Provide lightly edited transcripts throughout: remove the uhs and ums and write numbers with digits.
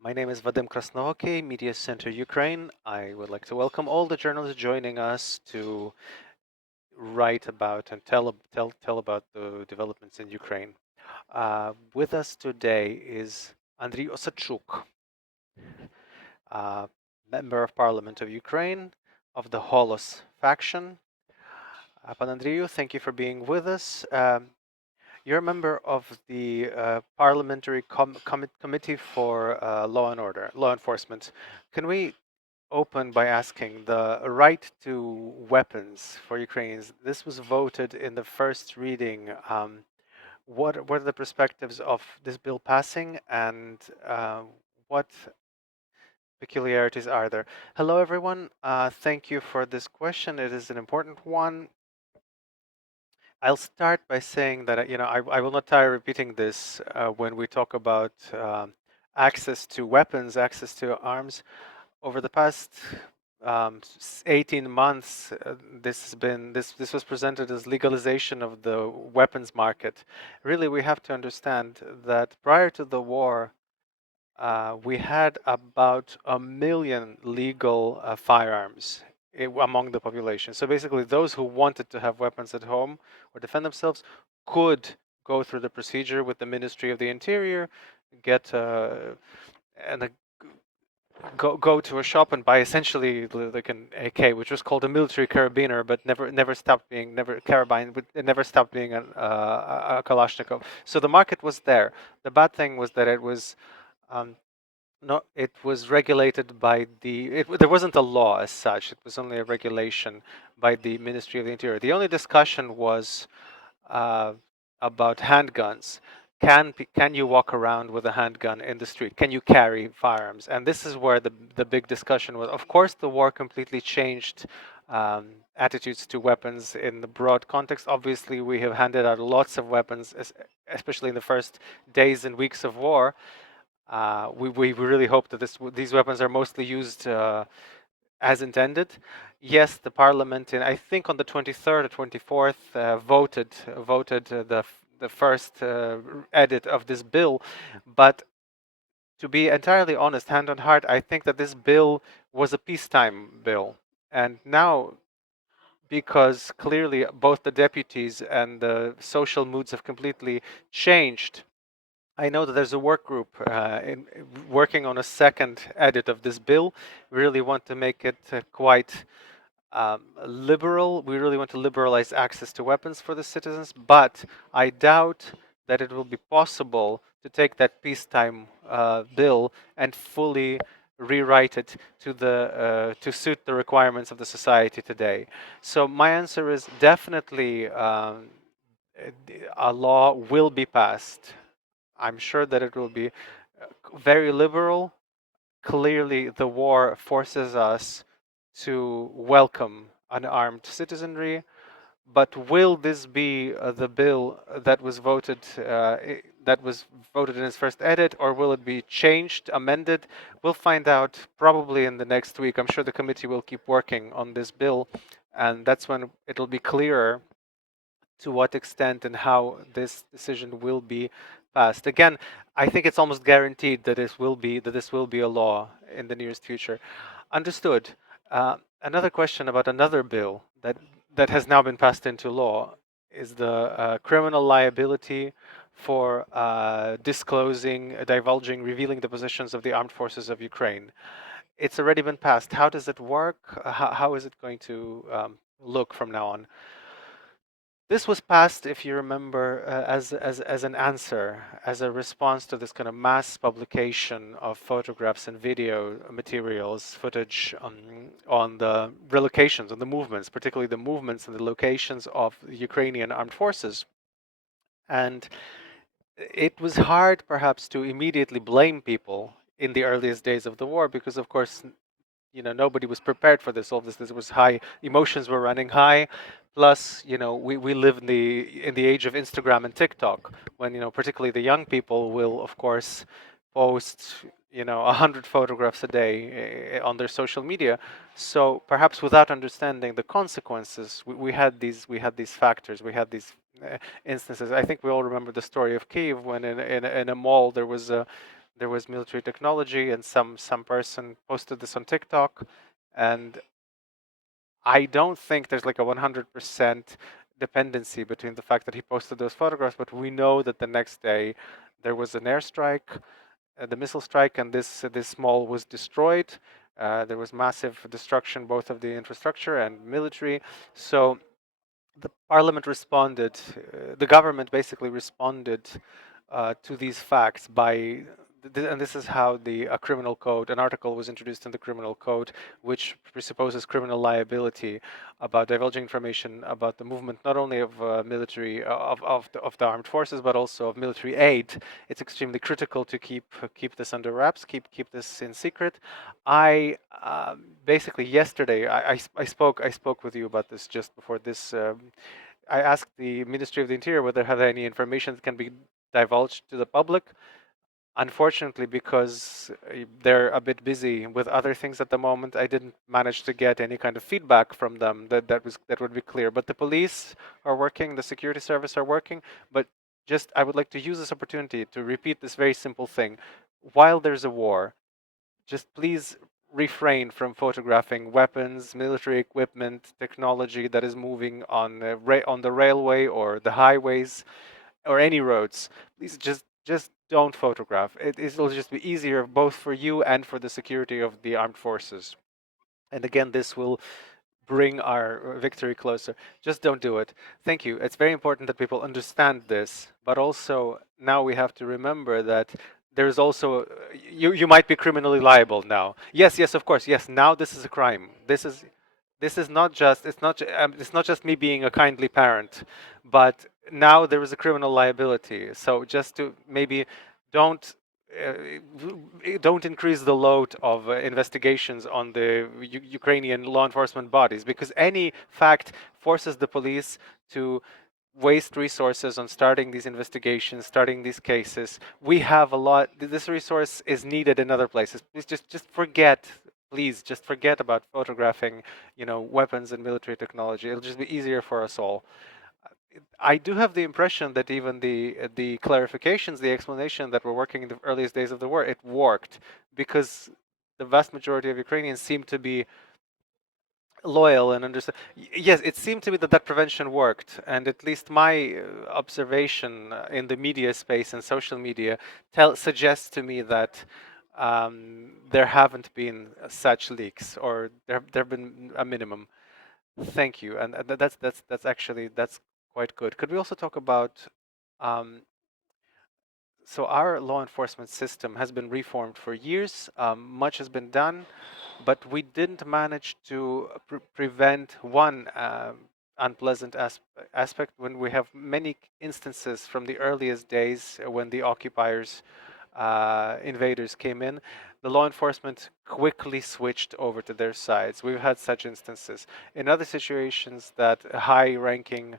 My name is Vadim Krasnooky, Mediacentru Ukraine. I would like to welcome all the journalists joining us to write about and tell about the developments in Ukraine. With us today is Andrii Osadchuk, Member of Parliament of Ukraine of the Holos faction. Pan Andriu, thank you for being with us. You're a member of the Parliamentary Committee for Law and Order, Law Enforcement. Can we open by asking the right to weapons for Ukrainians? This was voted in the first reading. What are the perspectives of this bill passing, and what peculiarities are there? Hello, everyone. Thank you for this question. It is an important one. I'll start by saying that I will not tire repeating this when we talk about access to weapons, access to arms. Over the past 18 months, this was presented as legalization of the weapons market. Really, we have to understand that prior to the war, we had about 1 million legal firearms among the population. So basically, those who wanted to have weapons at home or defend themselves could go through the procedure with the Ministry of the Interior, get and go to a shop and buy essentially like an AK, which was called a military carabiner, but never stopped being never carabine, but it never stopped being a Kalashnikov. So the market was there. The bad thing was that it was um, no, it was regulated by there wasn't a law as such. It was only a regulation by the Ministry of the Interior. The only discussion was uh, about handguns. Can you walk around with a handgun in the street? Can you carry firearms? And this is where the big discussion was. Of course, the war completely changed attitudes to weapons in the broad context. Obviously, we have handed out lots of weapons, especially in the first days and weeks of war. We really hope that these weapons are mostly used as intended. Yes, the parliament, I think on the 23rd or 24th, voted the first edit of this bill. But to be entirely honest, hand on heart, I think that this bill was a peacetime bill, and now, because clearly both the deputies and the social moods have completely changed, I know that there's a work group working on a second edit of this bill. We really want to make it quite liberal. We really want to liberalize access to weapons for the citizens, but I doubt that it will be possible to take that peacetime bill and fully rewrite it to suit the requirements of the society today. So my answer is definitely a law will be passed. I'm sure that it will be very liberal. Clearly, the war forces us to welcome unarmed citizenry. But will this be the bill that was voted in its first edit, or will it be changed, amended? We'll find out probably in the next week. I'm sure the committee will keep working on this bill, and that's when it'll be clearer to what extent and how this decision will be passed. Again, I think it's almost guaranteed that this will be a law in the nearest future. Understood. Another question about another bill that has now been passed into law is the criminal liability for disclosing, divulging, revealing the positions of the armed forces of Ukraine. It's already been passed. How does it work? How is it going to look from now on? This was passed, if you remember, as an answer, as a response to this kind of mass publication of photographs and video materials, footage on the relocations, on the movements, particularly the movements and the locations of the Ukrainian armed forces. And it was hard, perhaps, to immediately blame people in the earliest days of the war because, of course, nobody was prepared for this. All this was high, emotions were running high. Plus, we live in the age of Instagram and TikTok, when particularly the young people will, of course, post 100 photographs a day on their social media. So perhaps without understanding the consequences, we had these factors, we had these instances. I think we all remember the story of Kyiv when in a mall there was there was military technology, and some person posted this on TikTok, and I don't think there's like a 100% dependency between the fact that he posted those photographs, but we know that the next day there was an airstrike, the missile strike, and this mall was destroyed. There was massive destruction both of the infrastructure and military. So the parliament responded, the government basically responded to these facts by, and this is how the criminal code, an article was introduced in the criminal code, which presupposes criminal liability about divulging information about the movement not only of military of the armed forces but also of military aid. It's extremely critical to keep this under wraps, keep this in secret. I basically yesterday I spoke with you about this just before this. I asked the Ministry of the Interior whether they have any information that can be divulged to the public. Unfortunately, because they're a bit busy with other things at the moment, I didn't manage to get any kind of feedback from them that would be clear. But the police are working, the security service are working. But just I would like to use this opportunity to repeat this very simple thing: while there's a war, just please refrain from photographing weapons, military equipment, technology that is moving on the railway or the highways or any roads. Please just don't photograph. It'll just be easier both for you and for the security of the armed forces. And again, this will bring our victory closer. Just don't do it. Thank you. It's very important that people understand this, but also now we have to remember that there's also you might be criminally liable now. Yes, of course. Yes, now this is a crime. This is not just it's not just me being a kindly parent, but now there is a criminal liability. So just to maybe don't don't increase the load of investigations on the Ukrainian law enforcement bodies, because any fact forces the police to waste resources on starting these investigations, starting these cases. We have a lot. This resource is needed in other places. Please just forget. Please just forget about photographing, weapons and military technology. It'll just be easier for us all. I do have the impression that even the clarifications, the explanation that were working in the earliest days of the war, it worked, because the vast majority of Ukrainians seem to be loyal and understand. Yes, it seemed to me that prevention worked, and at least my observation in the media space and social media suggests to me that there haven't been such leaks, or there have been a minimum. Thank you, and that's actually that's quite good. Could we also talk about um, so our law enforcement system has been reformed for years. Much has been done, but we didn't manage to prevent one unpleasant aspect when we have many instances from the earliest days when the occupiers, invaders came in. The law enforcement quickly switched over to their sides. We've had such instances. In other situations, that high-ranking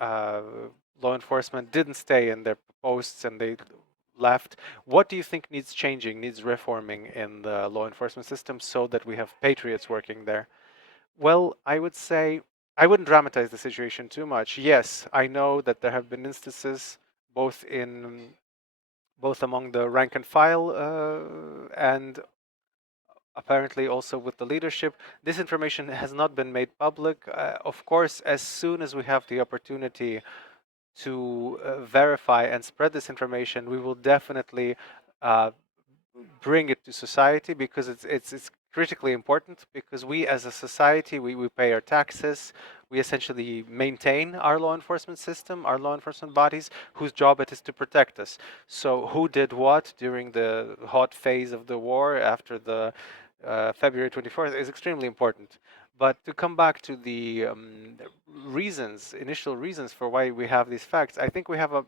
law enforcement didn't stay in their posts and they left. What do you think needs changing, needs reforming in the law enforcement system so that we have patriots working there? Well, I would say I wouldn't dramatize the situation too much. Yes, I know that there have been instances both among the rank and file and apparently also with the leadership. This information has not been made public. Of course, as soon as we have the opportunity to verify and spread this information, we will definitely uh, bring it to society, because it's critically important, because we as a society, we pay our taxes, we essentially maintain our law enforcement system, our law enforcement bodies, whose job it is to protect us. So who did what during the hot phase of the war after the February 24th is extremely important. But to come back to the initial reasons for why we have these facts, I think we have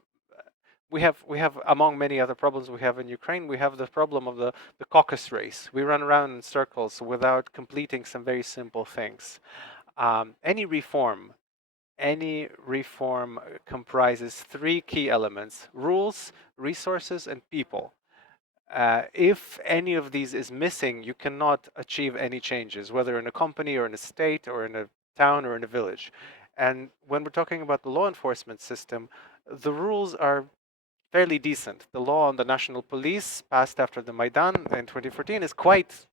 among many other problems we have in Ukraine, we have the problem of the caucus race. We run around in circles without completing some very simple things. Any reform comprises three key elements: rules, resources, and people. If any of these is missing, you cannot achieve any changes, whether in a company or in a state or in a town or in a village. And when we're talking about the law enforcement system, the rules are fairly decent. The law on the national police passed after the Maidan in 2014 is quite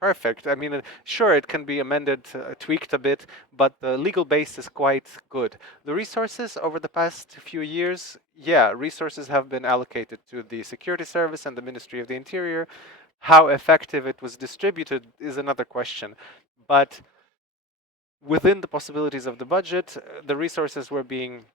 perfect. I mean, sure, it can be amended, tweaked a bit, but the legal base is quite good. The resources over the past few years, yeah, resources have been allocated to the security service and the Ministry of the Interior. How effective it was distributed is another question. But within the possibilities of the budget, the resources were being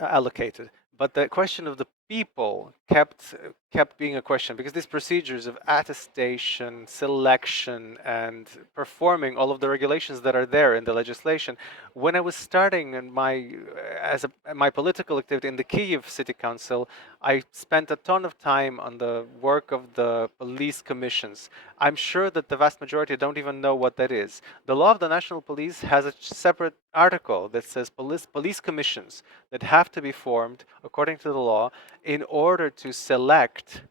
allocated. But the question of the people kept being a question, because these procedures of attestation, selection, and performing all of the regulations that are there in the legislation. When I was starting in my political activity in the Kyiv City Council, I spent a ton of time on the work of the police commissions. I'm sure that the vast majority don't even know what that is. The law of the national police has a separate article that says police commissions that have to be formed according to the law in order to select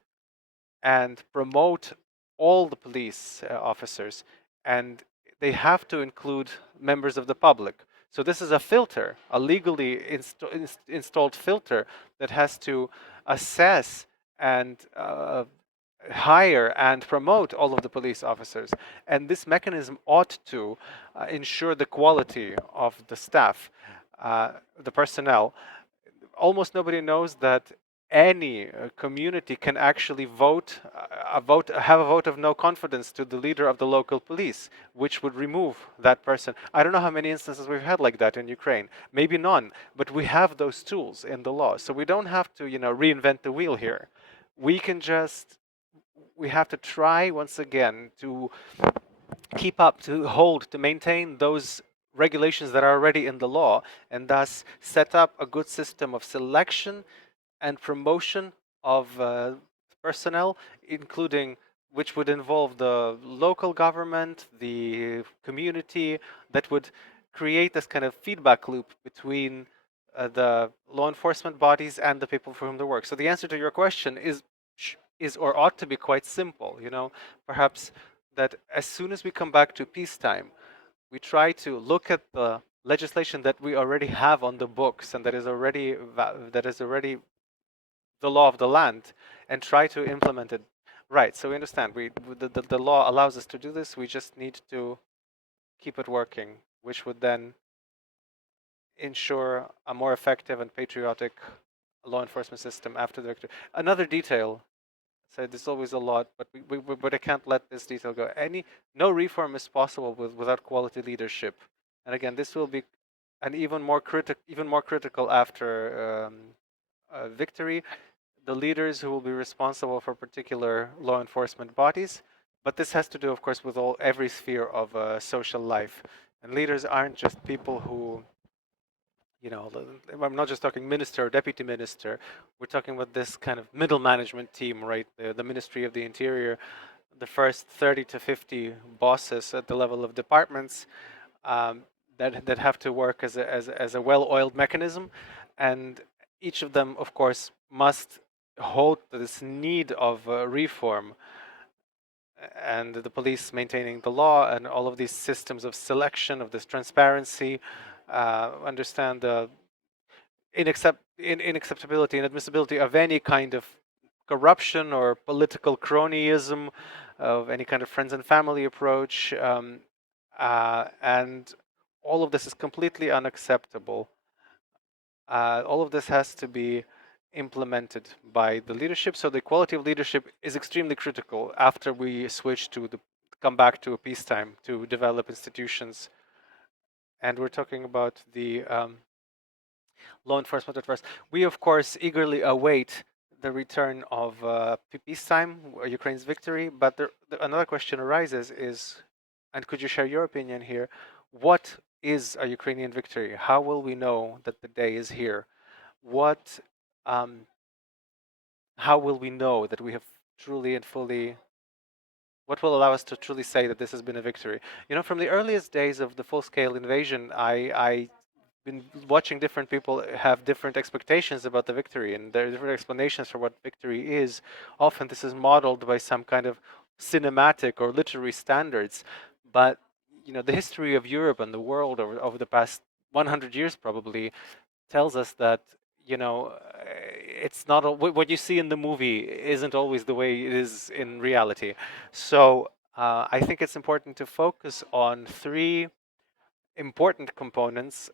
and promote all the police officers, and they have to include members of the public. So this is a filter, a legally installed filter that has to assess and hire and promote all of the police officers. And this mechanism ought to ensure the quality of the staff, the personnel. Almost nobody knows that any community can actually have a vote of no confidence to the leader of the local police, which would remove that person. I don't know how many instances we've had like that in Ukraine. Maybe none, but we have those tools in the law, so we don't have to, reinvent the wheel here. We have to try once again to keep up, to hold, to maintain those regulations that are already in the law, and thus set up a good system of selection and promotion of personnel, including which would involve the local government, the community, that would create this kind of feedback loop between the law enforcement bodies and the people for whom they work. So the answer to your question is or ought to be quite simple. Perhaps that as soon as we come back to peacetime, we try to look at the legislation that we already have on the books and that is already the law of the land, and try to implement it. Right. So we understand. The law allows us to do this. We just need to keep it working, which would then ensure a more effective and patriotic law enforcement system after the victory. Another detail. So there's always a lot, but I can't let this detail go. No reform is possible without quality leadership, and again, this will be an even more critical after victory. The leaders who will be responsible for particular law enforcement bodies, but this has to do, of course, with every sphere of social life. And leaders aren't just people who, I'm not just talking minister or deputy minister. We're talking about this kind of middle management team, right? The Ministry of the Interior, the first 30 to 50 bosses at the level of departments that have to work as a well-oiled mechanism, and each of them, of course, must hold this need of reform, and the police maintaining the law and all of these systems of selection, of this transparency, understand the inacceptability and admissibility of any kind of corruption or political cronyism, of any kind of friends and family approach, and all of this is completely unacceptable. All of this has to be implemented by the leadership. So the quality of leadership is extremely critical after we switch to come back to a peacetime, to develop institutions. And we're talking about the law enforcement at first. We, of course, eagerly await the return of peacetime, Ukraine's victory. But another question arises and could you share your opinion here? What is a Ukrainian victory? How will we know that the day is here? How will we know that we have truly and fully? What will allow us to truly say that this has been a victory? From the earliest days of the full-scale invasion, I been watching different people have different expectations about the victory, and there are different explanations for what victory is. Often this is modeled by some kind of cinematic or literary standards, but the history of Europe and the world over the past 100 years probably tells us that it's not what you see in the movie isn't always the way it is in reality. So I think it's important to focus on three important components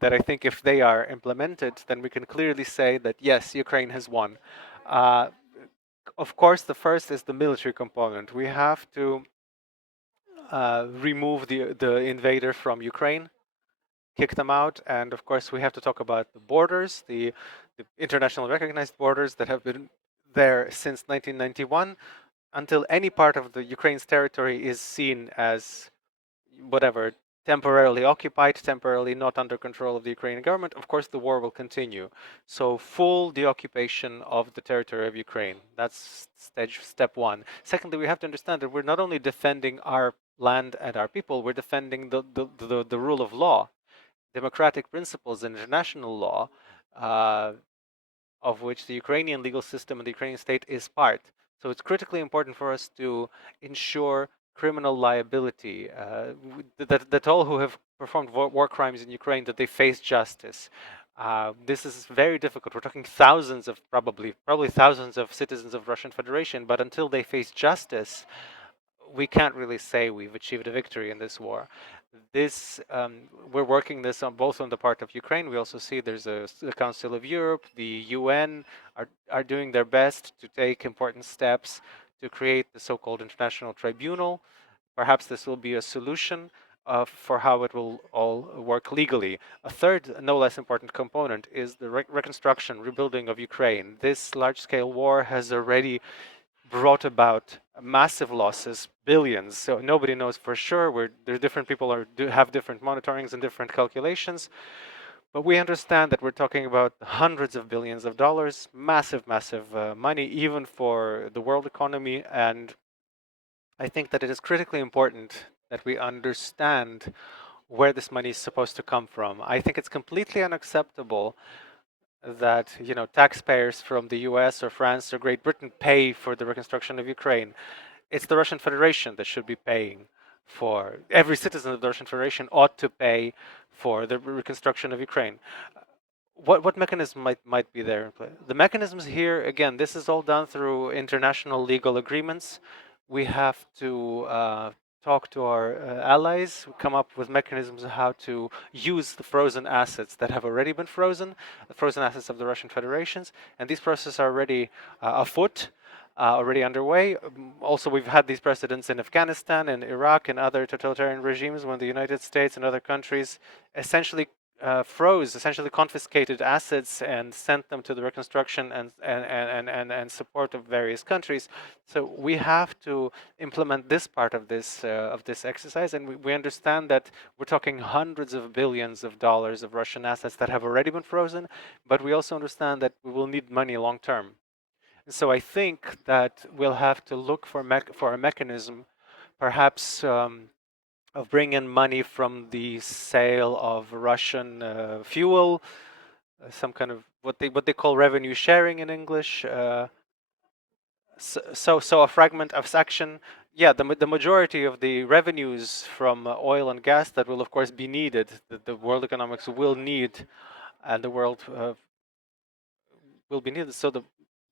that I think if they are implemented, then we can clearly say that yes, Ukraine has won. Uh, of course, the first is the military component. We have to remove the invader from Ukraine, kick them out, and of course we have to talk about the borders, the international recognized borders that have been there since 1991. Until any part of the Ukraine's territory is seen as whatever, temporarily occupied, temporarily not under control of the Ukrainian government, of course the war will continue. So full deoccupation of the territory of Ukraine. That's step one. Secondly, we have to understand that we're not only defending our land and our people, we're defending the rule of law, democratic principles, and international law, of which the Ukrainian legal system and the Ukrainian state is part. So it's critically important for us to ensure criminal liability, that all who have performed war crimes in Ukraine, that they face justice. This is very difficult. We're talking thousands of, probably thousands of citizens of Russian Federation, but until they face justice, we can't really say we've achieved a victory in this war. This we're working this on both on the part of Ukraine. We also see there's the Council of Europe, the UN are doing their best to take important steps to create the so-called international tribunal. Perhaps this will be a solution for how it will all work legally. A third, no less important component is the reconstruction, rebuilding of Ukraine. This large-scale war has already brought about massive losses, billions. So nobody knows for sure. There different people have different monitorings and different calculations. But we understand that we're talking about hundreds of billions of dollars, massive, massive money, even for the world economy. And I think that it is critically important that we understand where this money is supposed to come from. I think it's completely unacceptable that taxpayers from the US or France or Great Britain pay for the reconstruction of Ukraine. It's the Russian Federation that should be paying for. Every citizen of the Russian Federation ought to pay for the reconstruction of Ukraine. What mechanism might be there in play? The mechanisms here, again, this is all done through international legal agreements. We have to talk to our allies, come up with mechanisms of how to use the frozen assets that have already been frozen, the frozen assets of the Russian Federations, and these processes are already afoot, already underway. Also, we've had these precedents in Afghanistan and Iraq and other totalitarian regimes when the United States and other countries essentially essentially confiscated assets and sent them to the reconstruction and support of various countries. So we have to implement this part of this exercise, and we understand that we're talking hundreds of billions of dollars of Russian assets that have already been frozen, but we also understand that we will need money long term. So I think that we'll have to look for a mechanism, perhaps of bringing in money from the sale of Russian fuel, some kind of what they call revenue sharing in English. So a fragment of section. Yeah, the majority of the revenues from oil and gas that will of course be needed, that the world economics will need, and the world will be needed. So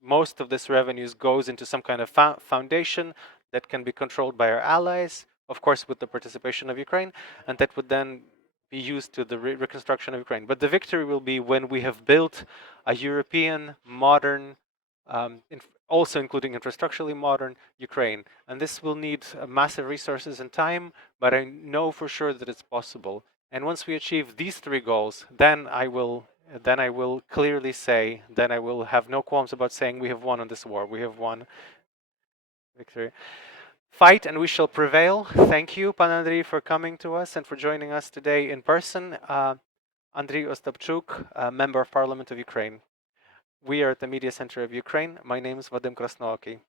most of this revenues goes into some kind of foundation that can be controlled by our allies, of course with the participation of Ukraine, and that would then be used to the reconstruction of Ukraine. But the victory will be when we have built a European, modern, also including infrastructurally modern Ukraine. And this will need massive resources and time, but I know for sure that it's possible. And once we achieve these three goals, then I will clearly say, then I will have no qualms about saying we have won on this war. We have won victory. Fight and we shall prevail. Thank you, Pan Andrii, for coming to us and for joining us today in person. Andrii Osadchuk, Member of Parliament of Ukraine. We are at the Media Center of Ukraine. My name is Vadim Krasnooky.